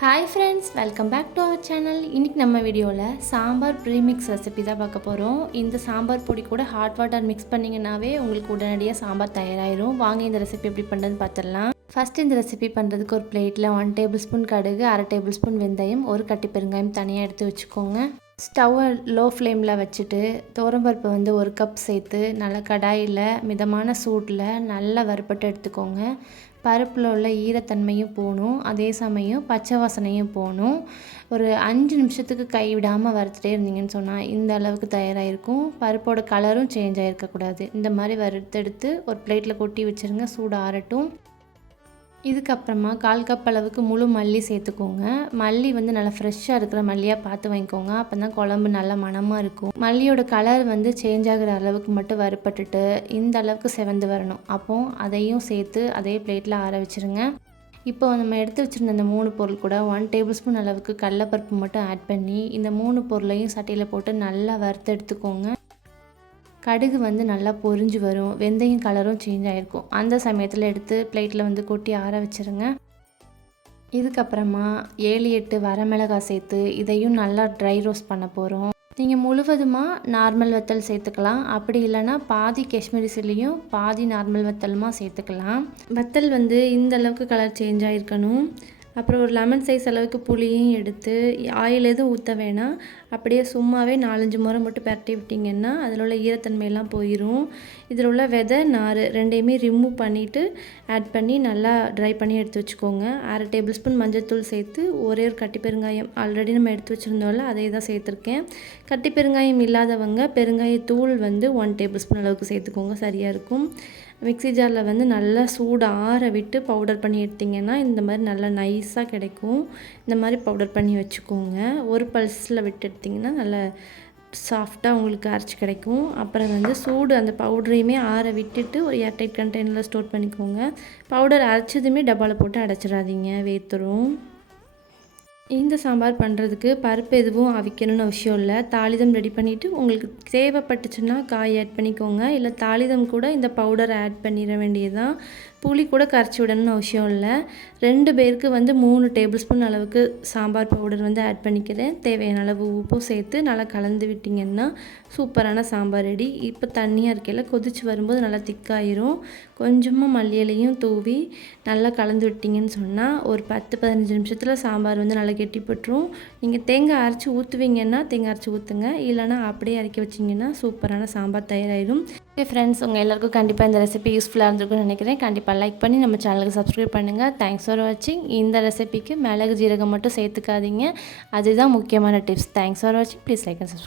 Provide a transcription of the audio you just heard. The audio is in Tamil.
Hi friends welcome back to our channel இன்றைக்கி நம்ம வீடியோவில் சாம்பார் ப்ரீமிக்ஸ் ரெசிபி தான் பார்க்க போகிறோம் இந்த சாம்பார் பொடி கூட ஹாட் வாட்டர் மிக்ஸ் பண்ணிங்கன்னாவே உங்களுக்கு உடனடியாக சாம்பார் தயாராகிடும் வாங்க இந்த ரெசிபி எப்படி பண்ணுறதுன்னு பார்த்துடலாம். ஃபஸ்ட்டு இந்த ரெசிபி பண்ணுறதுக்கு ஒரு பிளேட்டில் ஒன் டேபிள் ஸ்பூன் கடுகு அரை டேபிள் ஸ்பூன் வெந்தயம் ஒரு கட்டி பெருங்காயம் தனியாக எடுத்து வச்சுக்கோங்க. ஸ்டவ்வை லோ ஃப்ளேமில் வச்சுட்டு துவரம்பருப்பை வந்து ஒரு கப் சேர்த்து நல்லா கடாயில் மிதமான சூட்டில் நல்லா வறுப்பட்டு எடுத்துக்கோங்க. பருப்பில் உள்ள ஈரத்தன்மையும் போகணும். அதே சமயம் பச்சை வாசனையும் போகணும். ஒரு அஞ்சு நிமிஷத்துக்கு கை விடாமல் வறுத்துட்டே இருந்தீங்கன்னு சொன்னால் இந்த அளவுக்கு தயாராகிருக்கும் பருப்போட கலரும் சேஞ்ச் ஆகிருக்கக்கூடாது இந்த மாதிரி வறுத்தெடுத்து ஒரு பிளேட்டில் கொட்டி வச்சுருங்க. சூடு ஆறட்டும். இதுக்கப்புறமா கால் கப் அளவுக்கு முழு மல்லி சேர்த்துக்கோங்க. மல்லி வந்து நல்லா ஃப்ரெஷ்ஷாக இருக்கிற மல்லியாக பார்த்து வாங்கிக்கோங்க. அப்போ தான் குழம்பு நல்லா மணமாக இருக்கும். மல்லியோட கலர் வந்து சேஞ்ச் ஆகிற அளவுக்கு மட்டும் வறுப்பட்டுட்டு இந்த அளவுக்கு செவந்து வரணும். அப்போ அதையும் சேர்த்து அதே பிளேட்டில் ஆற வச்சுருங்க. இப்போ நம்ம எடுத்து வச்சுருந்த அந்த மூணு பொருள் கூட ஒன் டேபிள் ஸ்பூன் அளவுக்கு கடலப்பருப்பு மட்டும் ஆட் பண்ணி இந்த மூணு பொருளையும் சட்டியில் போட்டு நல்லா வறுத்து எடுத்துக்கோங்க. கடுகு வந்து நல்லா பொரிஞ்சு வரும். வெந்தயம் கலரும் சேஞ்ச் ஆகிருக்கும் அந்த சமயத்தில் எடுத்து பிளேட்டில் வந்து கொட்டி ஆற வச்சுருங்க. இதுக்கப்புறமா ஏழு எட்டு வரமிளகாய் சேர்த்து இதையும் நல்லா ட்ரை ரோஸ்ட் பண்ண போகிறோம் நீங்கள் முழுவதுமாக நார்மல் வத்தல் சேர்த்துக்கலாம். அப்படி இல்லைன்னா பாதி காஷ்மீரி சில்லியும் பாதி நார்மல் வத்தலுமா சேர்த்துக்கலாம். வத்தல் வந்து இந்த அளவுக்கு கலர் சேஞ்ச் ஆகிருக்கணும் அப்புறம் ஒரு லெமன் சைஸ் அளவுக்கு புளியும் எடுத்து ஆயில் எதுவும் ஊற்ற வேணாம். அப்படியே சும்மாவே நாலஞ்சு முறை மட்டும் பரட்டி விட்டிங்கன்னா அதில் உள்ள ஈரத்தன்மையெல்லாம் போயிடும் இதில் உள்ள விதை நார் ரெண்டையுமே ரிமூவ் பண்ணிவிட்டு ஆட் பண்ணி நல்லா ட்ரை பண்ணி எடுத்து வச்சுக்கோங்க. அரை டேபிள் ஸ்பூன் மஞ்சள் சேர்த்து ஒரே ஒரு கட்டி பெருங்காயம். ஆல்ரெடி நம்ம எடுத்து வச்சுருந்தோம்ல அதே தான் சேர்த்துருக்கேன். கட்டி பெருங்காயம் இல்லாதவங்க பெருங்காயத்தூள் வந்து ஒன் டேபிள் ஸ்பூன் அளவுக்கு சேர்த்துக்கோங்க சரியாக இருக்கும். மிக்சி ஜாரில் வந்து நல்லா சூடு ஆற விட்டு பவுடர் பண்ணி எடுத்திங்கன்னா இந்த மாதிரி நல்லா நைஸாக கிடைக்கும். இந்த மாதிரி பவுடர் பண்ணி வச்சுக்கோங்க. ஒரு பல்ஸில் விட்டு எடுத்திங்கன்னா நல்லா சாஃப்டாக உங்களுக்கு அரைச்சி கிடைக்கும். அப்புறம் வந்து சூடு அந்த பவுடரையுமே ஆற விட்டுட்டு ஒரு ஏர்டைட் கண்டெய்னரில் ஸ்டோர் பண்ணிக்கோங்க. பவுடர் அரைச்சதுமே டப்பாவில் போட்டு அடைச்சிடாதீங்க வேத்துரும். இந்த சாம்பார் பண்ணுறதுக்கு பருப்பு எதுவும் அவிக்கணும்னு அவசியம் இல்லை. தாளிதம் ரெடி பண்ணிவிட்டு உங்களுக்கு தேவைப்பட்டுச்சுன்னா காய் ஆட் பண்ணிக்கோங்க. இல்லை தாளிதம் கூட இந்த பவுடரை ஆட் பண்ணிட வேண்டியதுதான். புளி கூட கரைச்சி விடணும்னு அவசியம் இல்லை. ரெண்டு பேருக்கு வந்து மூணு டேபிள் ஸ்பூன் அளவுக்கு சாம்பார் பவுடர் வந்து ஆட் பண்ணிக்கிறேன். தேவையான அளவு உப்பும் சேர்த்து நல்லா கலந்து விட்டிங்கன்னா சூப்பரான சாம்பார் ரெடி இப்போ தண்ணியாக இருக்கையில் கொதிச்சு வரும்போது நல்லா திக்காயிரும். கொஞ்சமாக மல்லியலையும் தூவி நல்லா கலந்து விட்டிங்கன்னு சொன்னால் ஒரு பத்து பதினஞ்சு நிமிஷத்தில் சாம்பார் வந்து நல்லா கெட்டிப்பட்டுரும் நீங்கள் தேங்காய் அரைச்சி ஊற்றுவீங்கன்னா தேங்காய் அரைச்சி ஊற்றுங்க இல்லைனா அப்படியே இறக்கி வச்சிங்கன்னா சூப்பரான சாம்பார் தயாராகிடும் ஓகே ஃப்ரெண்ட்ஸ் உங்கள் எல்லாருக்கும் கண்டிப்பாக இந்த ரெசிபி யூஸ்ஃபுல்லாக இருந்திருக்கும்னு நினைக்கிறேன். கண்டிப்பாக லைக் பண்ணி நம்ம சேனலுக்கு சப்ஸ்கிரைப் பண்ணுங்கள் தேங்க்ஸ் ஃபார் வாட்சிங் இந்த ரெசிபிக்கு மிளகு ஜீரகம் மட்டும் சேர்த்துக்காதீங்க. அதுதான் முக்கியமான டிப்ஸ் தேங்க்ஸ் ஃபார் வாட்சிங் ப்ளீஸ் லைக் அண்ட் சப்ஸ்கிரைப்